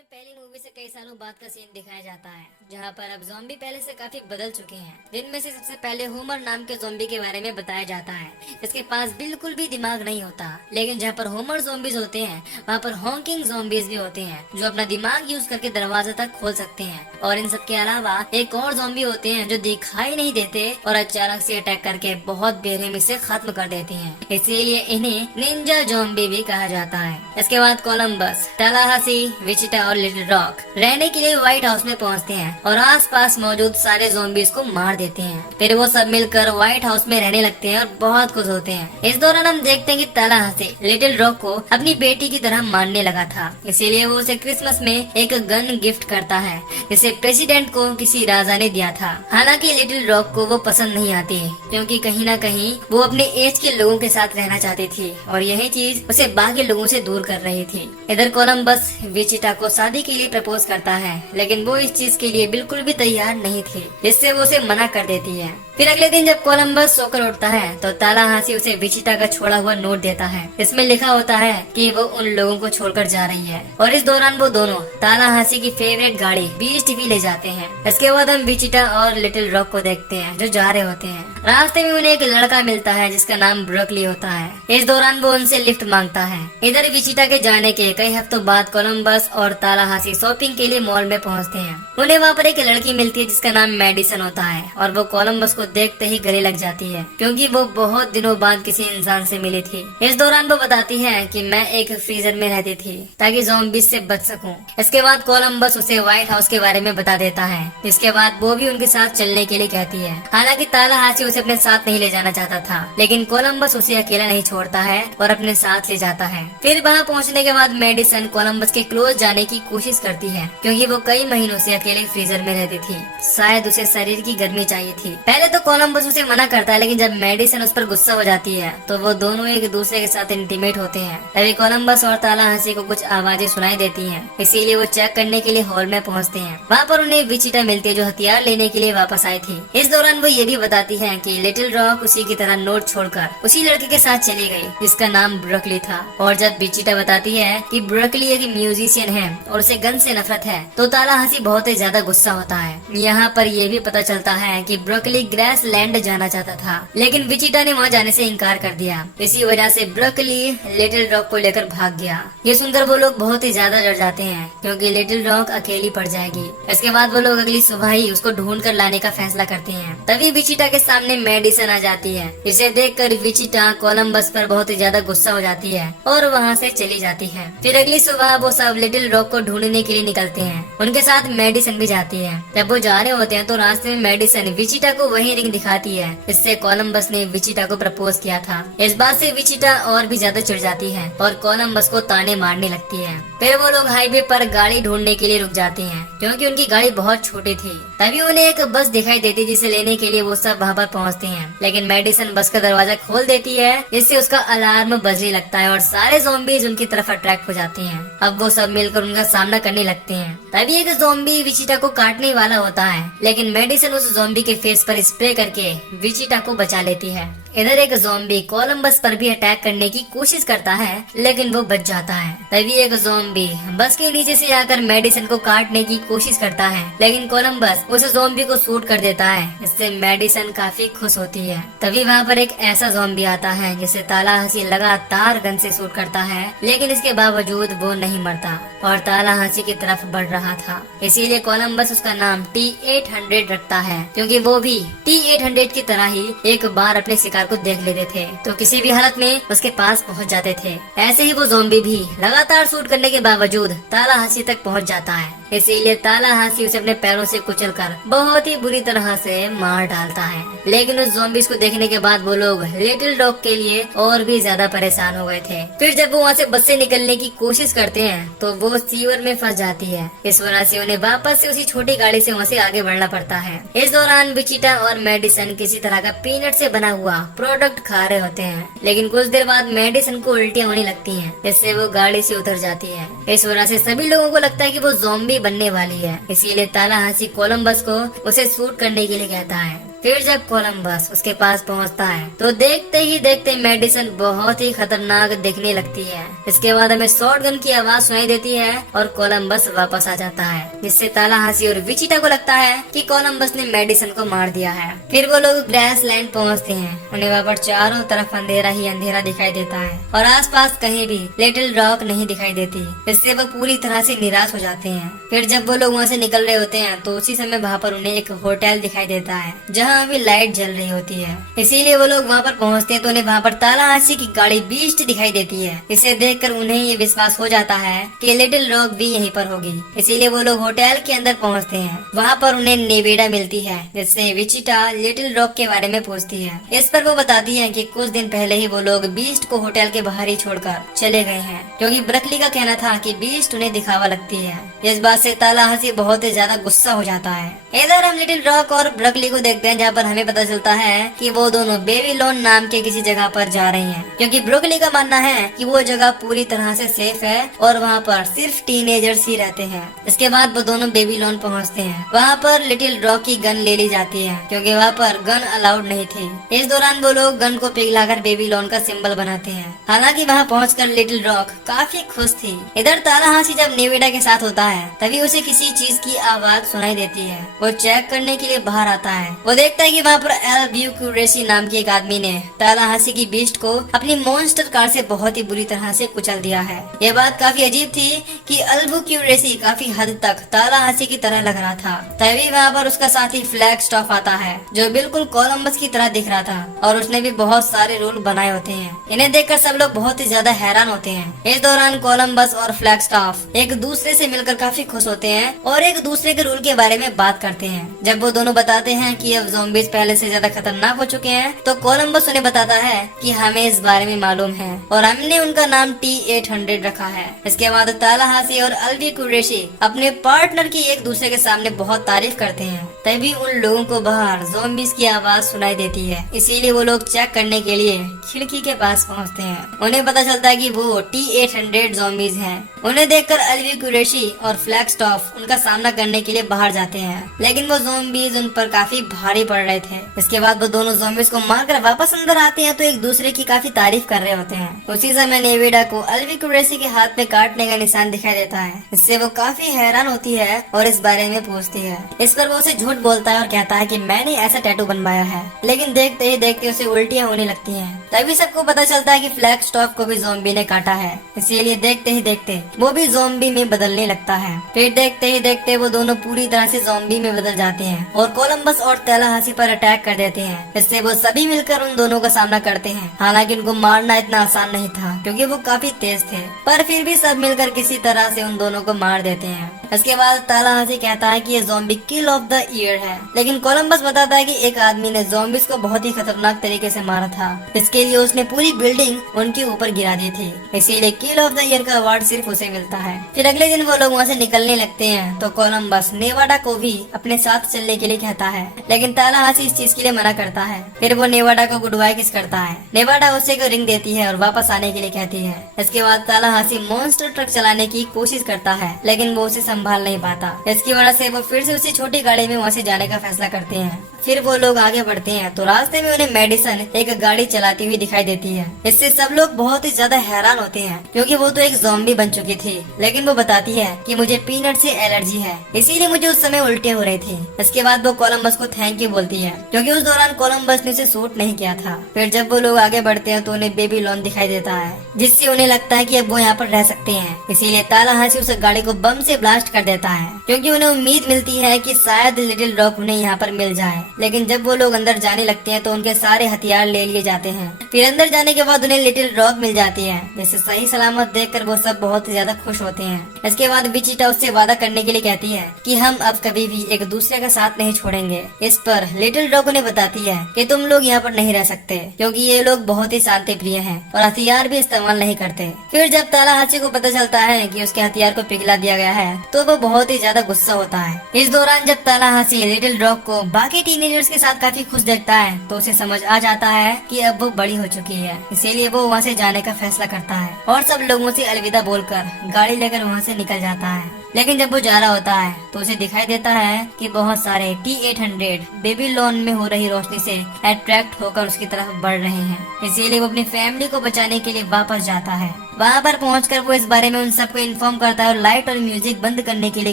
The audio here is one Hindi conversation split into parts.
में पहली मूवी से कई सालों बाद का सीन दिखाया जाता है, जहां पर अब ज़ॉम्बी पहले से काफी बदल चुके हैं। जिनमें से सबसे पहले होमर नाम के ज़ॉम्बी के बारे में बताया जाता है, जिसके पास बिल्कुल भी दिमाग नहीं होता। लेकिन जहां पर होमर ज़ॉम्बीज होते हैं, वहां पर हॉकिंग ज़ॉम्बीज भी होते हैं, जो अपना दिमाग यूज करके दरवाजा तक खोल सकते हैं। और इन सब के अलावा एक और ज़ॉम्बी होते हैं जो दिखाई नहीं देते और अचानक से अटैक करके बहुत बेरहमी से खत्म कर देते हैं। इसीलिए इन्हें निंजा ज़ॉम्बी भी कहा जाता है। इसके बाद कोलंबस, टलाहासी, विचिटा और लिटिल रॉक रहने के लिए व्हाइट हाउस में पहुंचते हैं और आसपास मौजूद सारे ज़ॉम्बीज को मार देते हैं। फिर वो सब मिलकर व्हाइट हाउस में रहने लगते हैं और बहुत खुश होते हैं। इस दौरान हम देखते हैं कि टलाहासी लिटिल रॉक को अपनी बेटी की तरह मानने लगा था, इसीलिए वो उसे क्रिसमस में एक गन गिफ्ट करता है, जिसे प्रेसिडेंट को किसी राजा ने दिया था। हालांकि लिटिल रॉक को वो पसंद नहीं आती, क्योंकि कहीं न कहीं वो अपने एज के लोगों के साथ रहना चाहती थी और यही चीज उसे बाकी लोगों से दूर कर रही थी। इधर कोलंबस विचिटा को शादी के लिए प्रपोज करता है, लेकिन वो इस चीज के लिए बिल्कुल भी तैयार नहीं थी, जिससे वो उसे मना कर देती है। फिर अगले दिन जब कोलंबस सोकर उठता है तो टलाहासी उसे विचिटा का छोड़ा हुआ नोट देता है। इसमें लिखा होता है कि वो उन लोगों को छोड़कर जा रही है और इस दौरान वो दोनों टलाहासी की फेवरेट गाड़ी बीस्ट भी ले जाते हैं। इसके बाद हम विचिटा और लिटिल रॉक को देखते हैं जो जा रहे होते हैं। रास्ते में उन्हें एक लड़का मिलता है जिसका नाम ब्रोकली होता है। इस दौरान वो उनसे लिफ्ट मांगता है। इधर विचिटा के जाने के कई हफ्तों बाद कोलंबस और टलाहासी शॉपिंग के लिए मॉल में पहुंचते हैं। उन्हें वहाँ पर एक लड़की मिलती है जिसका नाम मेडिसन होता है और वो कोलंबस को देखते ही गले लग जाती है, क्योंकि वो बहुत दिनों बाद किसी इंसान से मिली थी। इस दौरान वो बताती है कि मैं एक फ्रीजर में रहती थी ताकि ज़ॉम्बीज से बच सकूं। इसके बाद कोलंबस उसे व्हाइट हाउस के बारे में बता देता है। इसके बाद वो भी उनके साथ चलने के लिए कहती है। हालांकि टलाहासी उसे अपने साथ नहीं ले जाना चाहता था, लेकिन कोलंबस उसे अकेला नहीं छोड़ता है और अपने साथ ले जाता है। फिर वहाँ पहुँचने के बाद मेडिसन कोलंबस के क्लोज जाने की कोशिश करती है, क्योंकि वो कई महीनों से अकेले फ्रीजर में रहती थी। शायद उसे शरीर की गर्मी चाहिए थी। पहले तो कोलंबस उसे मना करता है, लेकिन जब मेडिसन उस पर गुस्सा हो जाती है तो वो दोनों एक दूसरे के साथ इंटीमेट होते हैं। तभी कोलंबस और टलाहासी को कुछ आवाजें सुनाई देती हैं, इसीलिए वो चेक करने के लिए हॉल में पहुंचते हैं। वहाँ पर उन्हें विचिटा मिलती है जो हथियार लेने के लिए वापस आई थी। इस दौरान वो ये भी बताती है कि लिटिल रॉक उसी की तरह नोट छोड़कर उसी लड़के के साथ चली गई जिसका नाम ब्रोकली था। और जब विचिटा बताती है कि ब्रोकली एक म्यूजिशियन है और उसे गन से नफरत है, तो टलाहासी बहुत ही ज्यादा गुस्सा होता है। यहाँ पर यह भी पता चलता है कि ब्रोकली ग्रासलैंड जाना चाहता था, लेकिन विचिटा ने वहाँ जाने से इनकार कर दिया। इसी वजह से ब्रोकली लिटिल रॉक को लेकर भाग गया। ये सुनकर वो लोग बहुत ही ज्यादा डर जाते हैं, क्योंकि लिटिल रॉक अकेली पड़ जाएगी। इसके बाद वो लोग अगली सुबह ही उसको ढूंढ कर लाने का फैसला करते हैं। तभी विचिटा के सामने मेडिसन आ जाती है। इसे देखकर विचिटा कोलंबस पर बहुत ही ज्यादा गुस्सा हो जाती है और वहाँ से चली जाती है। फिर अगली सुबह वो सब लिटिल रॉक को ढूंढने के लिए निकलते हैं। उनके साथ मेडिसन भी जाती है। जब वो जा रहे होते हैं तो रास्ते में मेडिसन विचिटा को वही रिंग दिखाती है इससे कोलंबस ने विचिटा को प्रपोज किया था। इस बात से विचिटा और भी ज्यादा चिढ़ जाती है और कोलंबस को ताने मारने लगती है। फिर वो लोग हाईवे पर गाड़ी ढूंढने के लिए रुक जाते हैं, क्योंकि उनकी गाड़ी बहुत छोटी थी। तभी उन्हें एक बस दिखाई देती जिसे लेने के लिए वो सब वहाँ पर पहुँचते हैं, लेकिन मेडिसन बस का दरवाजा खोल देती है, जिससे उसका अलार्म बजने लगता है और सारे ज़ॉम्बीज उनकी तरफ अट्रैक्ट हो जाते हैं। अब वो सब मिलकर उनका सामना करने लगते हैं। तभी एक ज़ॉम्बी विचिटा को काटने वाला होता है, लेकिन मेडिसन उस ज़ॉम्बी के फेस पर स्प्रे करके विचिटा को बचा लेती है। इधर एक ज़ॉम्बी कोलंबस पर भी अटैक करने की कोशिश करता है, लेकिन वो बच जाता है। तभी एक ज़ॉम्बी बस के नीचे से आकर मेडिसन को काटने की कोशिश करता है, लेकिन कोलंबस उस ज़ॉम्बी को शूट कर देता है। इससे मेडिसन काफी खुश होती है। तभी वहाँ पर एक ऐसा ज़ॉम्बी आता है जिसे टलाहासी लगातार गन से शूट करता है, लेकिन इसके बावजूद वो नहीं मरता और टलाहासी की तरफ बढ़ रहा था। इसीलिए कोलंबस उसका नाम T-800 रखता है, क्योंकि वो भी T-800 की तरह ही एक बार अपने शिकार को देख लेते थे तो किसी भी हालत में उसके पास पहुंच जाते थे। ऐसे ही वो ज़ॉम्बी भी लगातार शूट करने के बावजूद टलाहासी तक पहुंच जाता है। इसीलिए टलाहासी उसे अपने पैरों से कुचलकर बहुत ही बुरी तरह से मार डालता है। लेकिन उस ज़ॉम्बीज को देखने के बाद वो लोग लिटिल रॉक के लिए और भी ज्यादा परेशान हो गए थे। फिर जब वो वहाँ से बस से निकलने की कोशिश करते हैं तो वो सीवर में फंस जाती है। इस वजह से उन्हें वापस से उसी छोटी गाड़ी से वहाँ से आगे बढ़ना पड़ता है। इस दौरान विचिटा और मेडिसन किसी तरह का पीनट से बना हुआ प्रोडक्ट खा रहे होते हैं, लेकिन कुछ देर बाद मेडिसन को उल्टियाँ होने लगती हैं, जिससे वो गाड़ी से उतर जाती है। इस वजह से सभी लोगों को लगता है कि वो ज़ॉम्बी बनने वाली है। इसीलिए टलाहासी कोलंबस को उसे शूट करने के लिए कहता है। फिर जब कोलंबस उसके पास पहुंचता है तो देखते ही देखते मेडिसन बहुत ही खतरनाक दिखने लगती है। इसके बाद हमें शॉटगन की आवाज सुनाई देती है और कोलंबस वापस आ जाता है, जिससे तालाहासी और विचिटा को लगता है कि कोलंबस ने मेडिसन को मार दिया है। फिर वो लोग ग्रासलैंड पहुंचते हैं। उन्हें वहाँ पर चारों तरफ अंधेरा ही अंधेरा दिखाई देता है और आसपास कहीं भी लिटिल रॉक नहीं दिखाई देती। इससे वो पूरी तरह से निराश हो जाते हैं। फिर जब वो लोग वहाँ से निकल रहे होते हैं तो उसी समय वहाँ पर उन्हें एक होटल दिखाई देता है जहाँ अभी लाइट जल रही होती है। इसीलिए वो लोग वहाँ पर पहुँचते हैं तो उन्हें वहाँ पर तालाहासी की गाड़ी बीस्ट दिखाई देती है। इसे देखकर उन्हें ये विश्वास हो जाता है कि लिटिल रॉक भी यहीं पर होगी। इसीलिए वो लोग होटल के अंदर पहुँचते हैं। वहाँ पर उन्हें नेविडा मिलती है, जिससे विचिटा लिटिल रॉक के बारे में पूछती है। इस पर वो बताती है कि कुछ दिन पहले ही वो लोग बीस्ट को होटल के बाहर ही छोड़कर चले गए हैं, क्योंकि ब्रकली का कहना था कि बीस्ट उन्हें दिखावा लगती है। इस बात से तालाहासी बहुत ही ज्यादा गुस्सा हो जाता है। इधर हम लिटिल रॉक और ब्रकली को देखते हैं, जहाँ पर हमें पता चलता है कि वो दोनों बेबीलोन नाम के किसी जगह पर जा रही हैं, क्योंकि ब्रकली का मानना है कि वो जगह पूरी तरह से सेफ है और वहाँ पर सिर्फ टीनेजर्स ही रहते हैं। इसके बाद वो दोनों बेबीलोन पहुँचते हैं। वहाँ पर लिटिल रॉक की गन ले ली जाती है, क्योंकि वहाँ पर गन अलाउड नहीं थी। इस दौरान वो लोग गन को पिघलाकर बेबीलोन का सिंबल बनाते हैं। हालांकि वहाँ पहुंचकर लिटिल रॉक काफी खुश थी। इधर तालाहासी जब नेविडा के साथ होता है तभी उसे किसी चीज की आवाज सुनाई देती है। वो चेक करने के लिए बाहर आता है। वो देखता है कि वहाँ पर एल्ब्यूक्यूरेसी नाम के एक आदमी ने तालाहासी की बीस्ट को अपनी मॉन्स्टर कार से बहुत ही बुरी तरह से कुचल दिया है। यह बात काफी अजीब थी कि एल्ब्यूक्यूरेसी काफी हद तक तालाहासी की तरह लग रहा था। तभी वहाँ पर उसका साथी फ्लैगस्टॉफ आता है, जो बिल्कुल कोलंबस की तरह दिख रहा था और उसने भी बहुत सारे रूल बनाए होते हैं। इन्हें देखकर सब लोग बहुत ही ज्यादा हैरान होते हैं। इस दौरान कोलंबस और फ्लैगस्टॉफ एक दूसरे से मिलकर काफी खुश होते हैं और एक दूसरे के रूल के बारे में बात करते हैं। जब वो दोनों बताते हैं कि अब ज़ॉम्बीज़ पहले से ज्यादा खतरनाक हो चुके हैं तो कोलंबस उन्हें बताता है कि हमें इस बारे में मालूम है और हमने उनका नाम T-800 रखा है। इसके बाद तालाहासी और अल्वी कुरैशी अपने पार्टनर की एक दूसरे के सामने बहुत तारीफ करते हैं। तभी उन लोगों को बाहर ज़ॉम्बीज़ की आवाज सुनाई देती है। इसीलिए वो लोग चेक करने के लिए खिड़की के पास पहुंचते हैं। उन्हें पता चलता है कि वो T-800 ज़ॉम्बीज़ हैं। उन्हें देखकर अल्वी कुरैशी और फ्लैगस्टॉफ उनका सामना करने के लिए बाहर जाते हैं, लेकिन वो ज़ॉम्बीज़ उन पर काफी भारी पड़ रहे थे। इसके बाद वो दोनों ज़ॉम्बीज़ को मारकर वापस अंदर आते हैं तो एक दूसरे की काफी तारीफ कर रहे होते हैं। उसी समय नेविडा को अल्वी कुरैशी के हाथ में काटने का निशान दिखाई देता है। इससे वो काफी हैरान होती है और इस बारे में पूछती है। इस पर वो उसे झूठ बोलता है और कहता है कि मैंने ऐसा टैटू बनवाया है, लेकिन देखते ही देखते उसे उल्टियाँ होने लगती हैं। तभी सबको पता चलता है कि फ्लैगस्टॉफ को भी ज़ॉम्बी ने काटा है, इसीलिए देखते ही देखते वो भी ज़ॉम्बी में बदलने लगता है। फिर देखते ही देखते वो दोनों पूरी तरह से ज़ॉम्बी में बदल जाते हैं और कोलंबस और तालाहासी पर अटैक कर देते हैं। इससे वो सभी मिलकर उन दोनों का सामना करते हैं। हालांकि उनको मारना इतना आसान नहीं था, क्योंकि वो काफी तेज थे, पर फिर भी सब मिलकर किसी तरह से उन दोनों को मार देते हैं। इसके बाद तालाहासी कहता है कि ये zombie kill of the year है, लेकिन कोलंबस बताता है कि एक आदमी ने ज़ॉम्बीज़ को बहुत ही खतरनाक तरीके से मारा था। इसके लिए उसने पूरी बिल्डिंग उनके ऊपर गिरा दी थी, इसीलिए किल ऑफ द ईयर का अवार्ड सिर्फ उसे मिलता है। फिर अगले दिन वो लोग वहाँ से निकलने लगते हैं तो कोलंबस नेवाडा को भी अपने साथ चलने के लिए कहता है, लेकिन तालाहासी इस चीज के लिए मना करता है। फिर वो नेवाडा को गुड बाय किस करता है। नेवाडा उसे को रिंग देती है और वापस आने के लिए कहती है। इसके बाद तालाहासी मॉन्स्टर ट्रक चलाने की कोशिश करता है, लेकिन वो उसे संभाल नहीं पाता। इसकी वजह से वो फिर से उसी छोटी गाड़ी में वहाँ से जाने का फैसला करते हैं। फिर वो लोग आगे बढ़ते हैं तो रास्ते में उन्हें मेडिसन एक गाड़ी चलाती हुई दिखाई देती है। इससे सब लोग बहुत ही ज्यादा हैरान होते हैं, क्योंकि वो तो एक ज़ॉम्बी बन चुकी थी, लेकिन वो बताती है कि मुझे पीनट से एलर्जी है, इसीलिए मुझे उस समय उल्टी हो रही थी। इसके बाद वो कोलंबस को थैंक यू बोलती है, क्योंकि उस दौरान कोलंबस ने उसे सूट नहीं किया था। फिर जब वो लोग आगे बढ़ते हैं तो उन्हें बेबीलोन दिखाई देता है, जिससे उन्हें लगता है कि अब वो यहाँ पर रह सकते हैं। इसीलिए तालाहासी उस गाड़ी को बम से ब्लास्ट कर देता है, क्योंकि उन्हें उम्मीद मिलती है कि शायद लिटिल रॉक उन्हें यहाँ पर मिल जाए। लेकिन जब वो लोग अंदर जाने लगते हैं तो उनके सारे हथियार ले लिए जाते हैं। फिर अंदर जाने के बाद उन्हें लिटिल रॉक मिल जाती है, जिसे सही सलामत देखकर वो सब बहुत ही ज्यादा खुश होते हैं। इसके बाद विचिटा उससे वादा करने के लिए कहती है कि हम अब कभी भी एक दूसरे का साथ नहीं छोड़ेंगे। इस पर लिटिल रॉक उन्हें बताती है कि तुम लोग यहाँ पर नहीं रह सकते, क्योंकि ये लोग बहुत ही शांति प्रिय हैं और हथियार भी इस्तेमाल नहीं करते। फिर जब तालाहासी को पता चलता है कि उसके हथियार को पिघला दिया गया है तो वो बहुत ही ज्यादा गुस्सा होता है। इस दौरान जब तालाहासी लिटिल रॉक को बाकी टीनेजर्स के साथ काफी खुश देखता है तो उसे समझ आ जाता है कि अब वो बड़ी हो चुकी है, इसीलिए वो वहाँ से जाने का फैसला करता है और सब लोगों से अलविदा बोलकर गाड़ी लेकर वहाँ से निकल जाता है। लेकिन जब वो जा रहा होता है तो उसे दिखाई देता है कि बहुत सारे T-800 बेबीलोन में हो रही रोशनी से अट्रैक्ट होकर उसकी तरफ बढ़ रहे हैं। इसीलिए वो अपनी फैमिली को बचाने के लिए वापस जाता है। वहाँ पर पहुंचकर वो इस बारे में उन सबको इन्फॉर्म करता है और लाइट और म्यूजिक बंद करने के लिए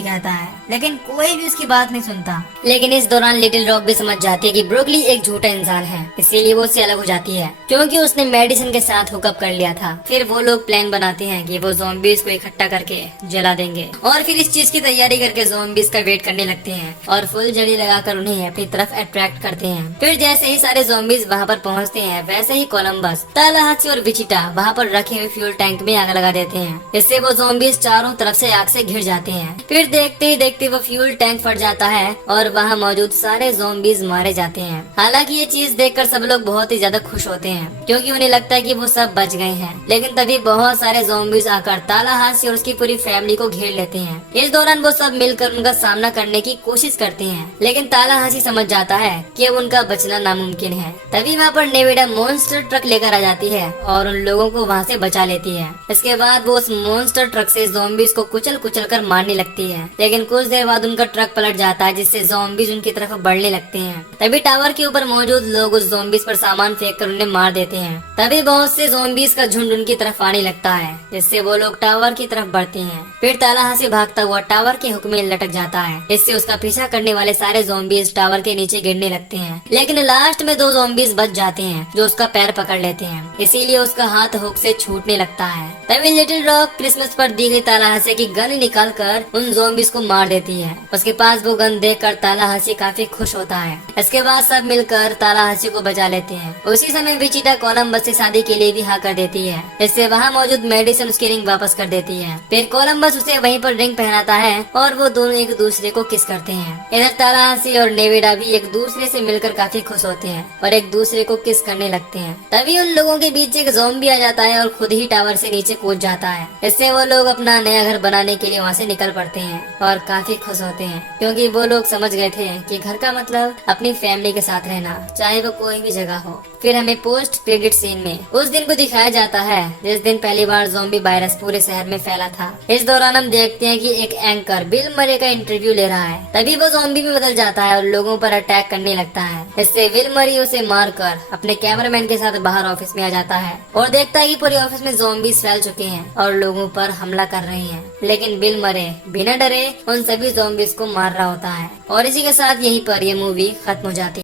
कहता है, लेकिन कोई भी उसकी बात नहीं सुनता। लेकिन इस दौरान लिटिल रॉक भी समझ जाती है कि ब्रोकली एक झूठा इंसान है, इसीलिए वो उससे अलग हो जाती है क्योंकि उसने मेडिसिन के साथ हुकअप कर लिया था। फिर वो लोग प्लान बनाते हैं कि वो ज़ॉम्बीज को इकट्ठा करके जला देंगे और फिर इस चीज की तैयारी करके ज़ॉम्बीज का वेट करने लगते हैं और फुल जड़ी लगाकर उन्हें अपनी तरफ अट्रैक्ट करते हैं। फिर जैसे ही सारे ज़ॉम्बीज वहाँ पर पहुँचते हैं, वैसे ही कोलंबस, तालाहासी और विचिटा वहाँ पर रखे हुए फ्यूल टैंक में आग लगा देते हैं। इससे वो ज़ॉम्बीज चारों तरफ से आग से घिर जाते हैं। फिर देखते ही देखते वो फ्यूल टैंक फट जाता है और वहाँ मौजूद सारे ज़ॉम्बीज मारे जाते हैं। हालांकि ये चीज देखकर सब लोग बहुत ही ज्यादा खुश होते हैं क्योंकि उन्हें लगता है कि वो सब बच गए हैं। लेकिन तभी बहुत सारे ज़ॉम्बीज आकर तालाहासी और उसकी पूरी फैमिली को घेर लेते हैं। इस दौरान वो सब मिलकर उनका सामना करने की कोशिश करते हैं, लेकिन तालाहासी समझ जाता है कि अब उनका बचना नामुमकिन है। तभी वहाँ पर नेविडा मॉन्स्टर ट्रक लेकर आ जाती है और उन लोगों को वहाँ से बचा लेती है। इसके बाद वो उस मॉन्स्टर ट्रक से ज़ॉम्बीज को कुचल कुचल कर मारने लगती है, लेकिन कुछ देर बाद उनका ट्रक पलट जाता है जिससे ज़ॉम्बीज उनकी तरफ बढ़ने लगते हैं। तभी टावर के ऊपर मौजूद लोग उस ज़ॉम्बीज पर सामान फेंक कर उन्हें मार देते हैं। तभी बहुत से ज़ॉम्बीज का झुंड उनकी तरफ आने लगता है जिससे वो लोग टावर की तरफ बढ़ते हैं। फिर तालाहासी भागता हुआ टावर के हुक में लटक जाता है। इससे उसका पीछा करने वाले सारे ज़ॉम्बीज टावर के नीचे गिरने लगते हैं, लेकिन लास्ट में 2 ज़ॉम्बीज बच जाते हैं जो उसका पैर पकड़ लेते हैं, इसीलिए उसका हाथ हुक से छूटने लगता है। तभी लिटिल रॉक क्रिसमस पर दी गई तालाहासी की गन निकाल कर उन ज़ॉम्बीज को मार देती है। उसके पास वो गन देखकर तालाहासी काफी खुश होता है। इसके बाद सब मिलकर तालाहासी को बचा लेते हैं। उसी समय विचिटा कोलंबस से शादी के लिए भी हाँ कर देती है। इससे वहाँ मौजूद मेडिसिन उसकी रिंग वापस कर देती है। फिर कोलंबस उसे वहीं पर रिंग पहनाता है और वो दोनों एक दूसरे को किस करते हैं। इधर तालाहासी और नेविडा भी एक दूसरे से मिलकर काफी खुश होते हैं और एक दूसरे को किस करने लगते हैं। तभी उन लोगों के बीच एक ज़ॉम्बी आ जाता है और खुद ही टावर से नीचे कूद जाता है। इससे वो लोग अपना नया घर बनाने के लिए वहाँ से निकल पड़ते हैं और काफी खुश होते हैं क्योंकि वो लोग समझ गए थे कि घर का मतलब अपनी फैमिली के साथ रहना, चाहे वो कोई भी जगह हो। फिर हमें पोस्ट क्रेडिट सीन में उस दिन को दिखाया जाता है जिस दिन पहली बार ज़ॉम्बी वायरस पूरे शहर में फैला था। इस दौरान हम देखते हैं कि एक एंकर बिल मरे का इंटरव्यू ले रहा है। तभी वो ज़ॉम्बी में बदल जाता है और लोगों पर अटैक करने लगता है। इससे बिल मरी उसे मारकर अपने कैमरामैन के साथ बाहर ऑफिस में आ जाता है और देखता है कि पूरे ऑफिस में ज़ॉम्बीज फैल चुके हैं और लोगों पर हमला कर रहे हैं। लेकिन बिल मरे बिना डरे उन सभी ज़ॉम्बीज को मार रहा होता है और इसी के साथ यहीं पर यह मूवी खत्म हो जाती है।